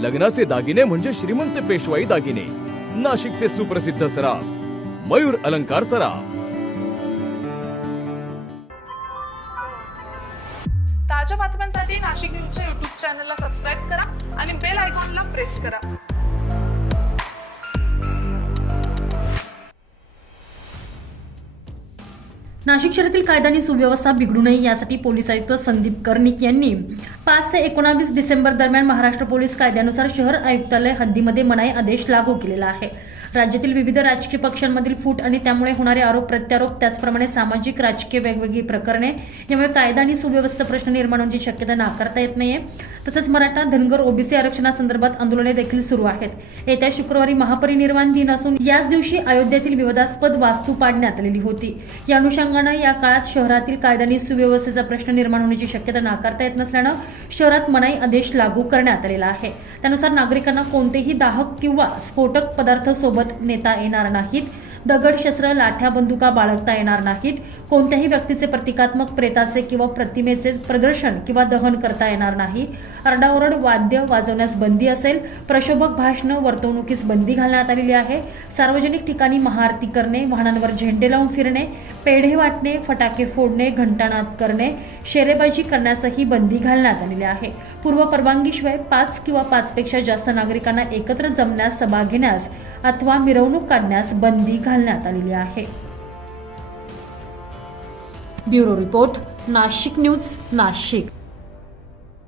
लग्नाचे दागिने म्हणजे श्रीमंत पेशवाई दागिने, नाशिकचे सुप्रसिद्ध सराफ मयूर अलंकार सराफ। ताज्या बातम्यांसाठी नाशिक न्यूजच्या YouTube चॅनलला सबस्क्राईब करा आणि बेल आयकॉनला प्रेस करा। नाशिक शहरातील कायदा आणि सुव्यवस्था बिघडू नये यासाठी पोलीस आयुक्त संदीप कर्णिक यांनी 5 ते 19 डिसेंबर दरम्यान महाराष्ट्र पोलीस कायद्यानुसार शहर आयुक्तालय हद्दीमध्ये मनाई आदेश लागू केलेला आहे। राज्यातील विविध राजकीय पक्षांमधील फूट आणि त्यामुळे होणारे आरोप प्रत्यारोप, त्याचप्रमाणे सामाजिक राजकीय वेगवेगळी प्रकरणे यामुळे कायदा आणि सुव्यवस्था प्रश्न निर्माण होण्याची शक्यता नाकारता येत नाहीये। तसंच मराठा, धनगर, ओबीसी आरक्षणासंदर्भात आंदोलने देखील सुरू आहेत। येत्या शुक्रवारी महापरिनिर्वाण दिन असून याच दिवशी अयोध्येतील विवादास्पद वास्तू पाडण्यात आलेली होती। या अनुषंगाने या काळात शहरातील कायदा आणि सुव्यवस्थेचा प्रश्न निर्माण होण्याची शक्यता नाकारता येत नसल्यानं शहरात मनाई आदेश लागू करण्यात आलेला आहे। त्यानुसार नागरिकांना कोणतेही दाहक किंवा स्फोटक पदार्थ सोबत नेता येणार नाहीत, दगड, शस्त्र, लाठ्या, बंदुका बाळगता येणार नाहीत, कोणत्याही व्यक्तीचे प्रतिकात्मक प्रेताचे किंवा प्रतिमेचे प्रदर्शन किंवा दहन करता येणार नाही, आरडाओरड, वाद्य वाजवण्यास बंदी असेल, प्रशोभक भाषण, वर्तवणुकीस बंदी घालण्यात आलेली आहे। सार्वजनिक ठिकाणी महाआरती करणे, वाहनांवर झेंडे लावून फिरणे, पेढे वाटणे, फटाके फोडणे, घंटानाद करणे, शेरेबाजी करण्यासही बंदी घालण्यात आलेली आहे। पूर्व परवानगीशिवाय 5 किंवा 5 पेक्षा जास्त नागरिकांना एकत्र जमण्यास, सभा घेण्यास अथवा मिरवणूक काढण्यास बंदी घालण्यात आलेली आहे। Bureau report, Nashik news, Nashik.